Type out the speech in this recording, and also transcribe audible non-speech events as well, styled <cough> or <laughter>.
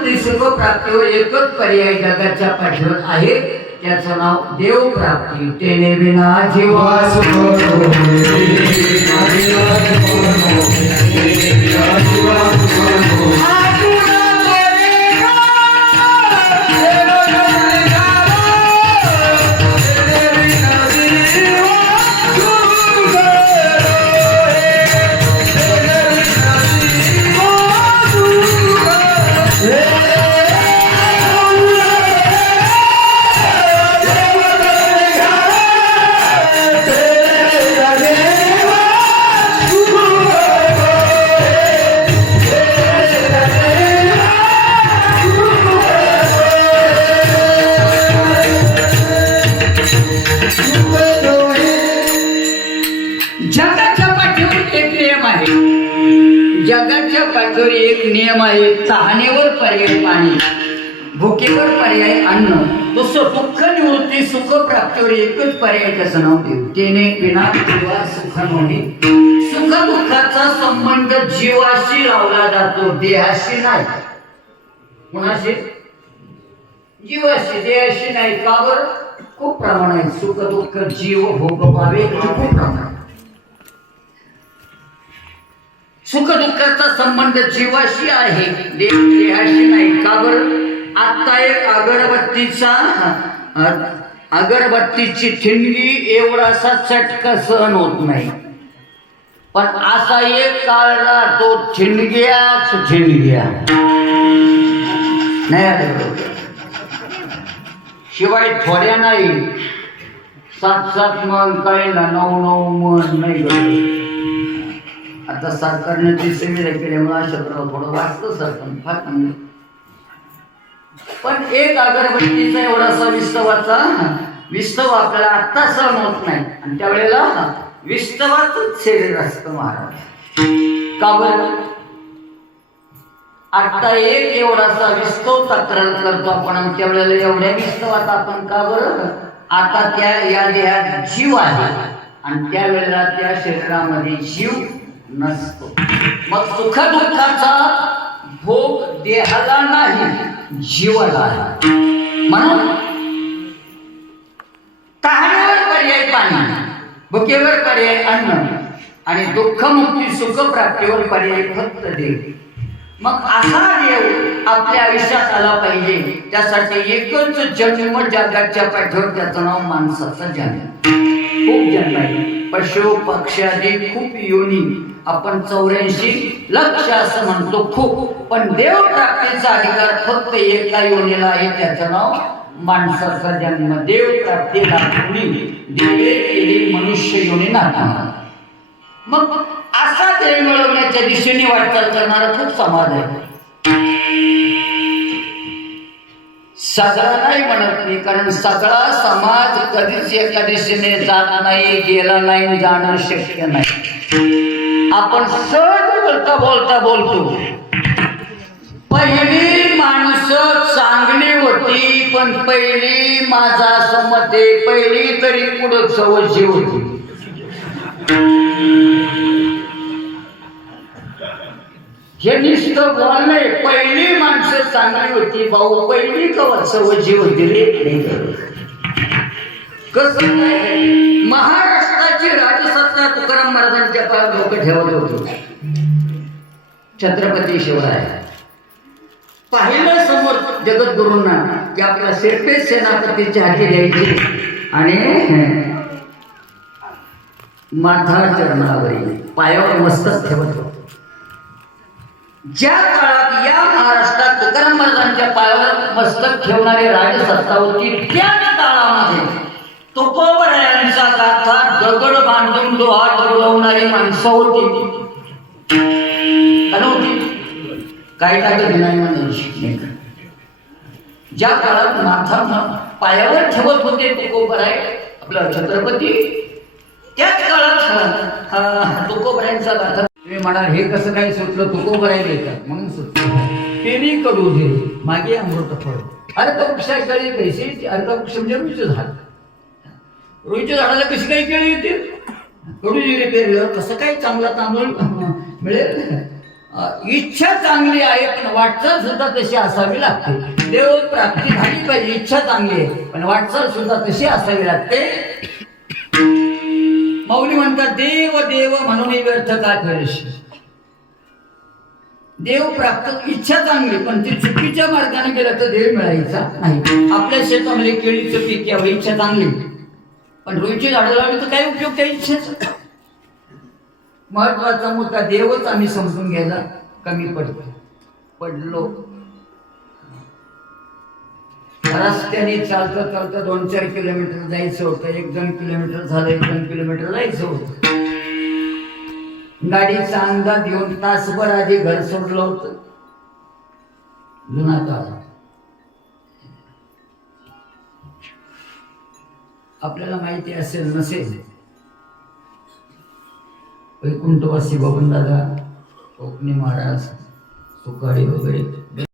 मुक्ती सुख प्राप्तीवर एकच पर्याय जगाच्या पाठीवर आहे. त्याचं नाव देव प्राप्ती तेने विना जीवा सुख जगाच्या पाठीवर एक नियम आहे तहानेवर पर्याय पाणी. भुकेवर पर्याय अन्न. तसं दुःख निवृत्ती सुख प्राप्तीवर एकच पर्याय त्याचं नाव देऊ तेने विना किंवा सुख नव्हे. सुख दुःखाचा संबंध जीवाशी लावला जातो देहाशी नाही. कुणाशी? जीवाशी. देहाशी नाही. का बरं? खूप प्रमाण आहे. सुख दुःख जीव भोग पावे खूप प्रमाण सुख दुःखाचा संबंध जीवाशी आहे. देहाशी नाही. का बरं? आता एक अगरबत्तीचा अगरबत्तीची ठिणगी एवढासा चटका सहन होत नाही. पण असा एक काळ तो ठिणग्याच ठिणग्या. नाही शिवाय थोड्या नाही. सात सात मन काही ना नऊ नऊ मन नाही आता सरकारने ती सुविधा केल्यामुळे अशा थोडं वाचतं सरकार फार चांगलं. पण एक अगरबत्तीचा एवढासा विस्तवाचा विस्तव आपल्याला आत्ता सहन होत नाही. आणि त्यावेळेला विस्तवाच शरीर असतं महाराज. का बरं? आता एक एवढासा विस्तव तक्रार करतो आपण आणि त्यावेळेला एवढ्या विस्तवात आपण का बरं? आता त्या या देहात जीव आहे. आणि त्यावेळेला त्या शरीरामध्ये जीव नसतो. मग सुख दुःखाचा भोग देहाला नाही जीवाला आहे. म्हणून तहानेवर पर्याय पाणी भुकेवर पर्याय अन्न आणि दुःख मुक्ती सुख प्राप्तीवर पर्याय फक्त देव. मग असा देव आपल्या आयुष्यात आला पाहिजे त्यासाठी एकच जन्म जगाच्या पाठीवर त्याचं नाव माणसाचा जन्म. खूप जन्म आहे. पशु पक्षादी खूप योनी आपण चौऱ्याऐंशी लक्ष असं म्हणतो खूप. पण देव प्राप्तीचा अधिकार फक्त एका योनीला आहे त्याचं नाव माणसाचा जन्म देव प्राप्तीला केली मनुष्य योनी नाही मग असा देव मिळवण्याच्या दिशेने वाटचाल करणारा खूप समाज आहे. सगळा नाही म्हणत नाही कारण सगळा समाज कधीच एका दिशेने जाणार नाही गेला नाही जाणं शक्य नाही. आपण सहज बोलता बोलता बोलतो. पहिली माणसं चांगली होती पण पहिली माझा समते पहिली तरी पुढं सवशी होती. हे नुसतं बोलणे पहिली माणसं चांगली होती भाऊ. पहिली कवच सवजी होती रे. नाही महाराष्ट्राची राजसत्ता तुकाराम महाराजांच्या ठेवत होतो छत्रपती शिवराय. पाहिलं समोर जगद्गुरूंना की आपल्या शिरपे सेनापतीची हाती द्यायची आणि माथा चरणावरी पायावर मस्तक ठेवत. होतो ज्या काळात या महाराष्ट्रात तुकाराम महाराजांच्या पायावर मस्तक ठेवणारी राजसत्ता होती त्याच काळामध्ये तुकोबरायांचा गाथा दगड बांधून डोहात रुळवणारी माणसं होती का काय ताकद नाही म्हणायची ज्या काळात माथा पायावर ठेवत होते तुकोबराय आपला छत्रपती त्याच काळात अं, तुकोबरायांचा गाथा तुम्ही म्हणाल हे कसं काय सुटलं तुकोबराय का म्हणून सुटलं तेनी कडू दे. मागे अमृत फळ अरे पैसे वृक्षा म्हणजे रुजू झालं. रुईच्या झाडाला कशी काही केळी येतील? कडू जिरे पेरल्यावर कसं काही चांगला तांदूळ <laughs> मिळेल? इच्छा चांगली आहे पण वाटचाल सुद्धा तशी असावी लागते. देव प्राप्ती झाली पाहिजे इच्छा चांगली आहे पण वाटचाल सुद्धा तशी असावी लागते. माऊली म्हणतात देव देव म्हणून व्यर्थ का ठरेश देव प्राप्त इच्छा चांगली पण ती चुकीच्या मार्गाने गेलं तर देव मिळायचा नाही. आपल्या शेतामध्ये केळीचं पीक यावं इच्छा चांगली. पण रुईची झाडं लावली तर काय उपयोग त्या इच्छेचा? महत्त्वाचा मुद्दा देवच आम्ही समजून घ्यायला कमी पडतो पडलो. रस्त्याने चालता चालतं दोन चार किलोमीटर जायचं होतं. एक दोन किलोमीटर झालं एक दोन किलोमीटर जायचं होतं. गाडीचा अंदाज घेऊन तासभर आधी घर सोडलं होतं. जुना काळ आपल्याला माहिती असेल नसेल. वैकुंठवासी बबन दादा कोकणी महाराज सुकाळी वगैरे.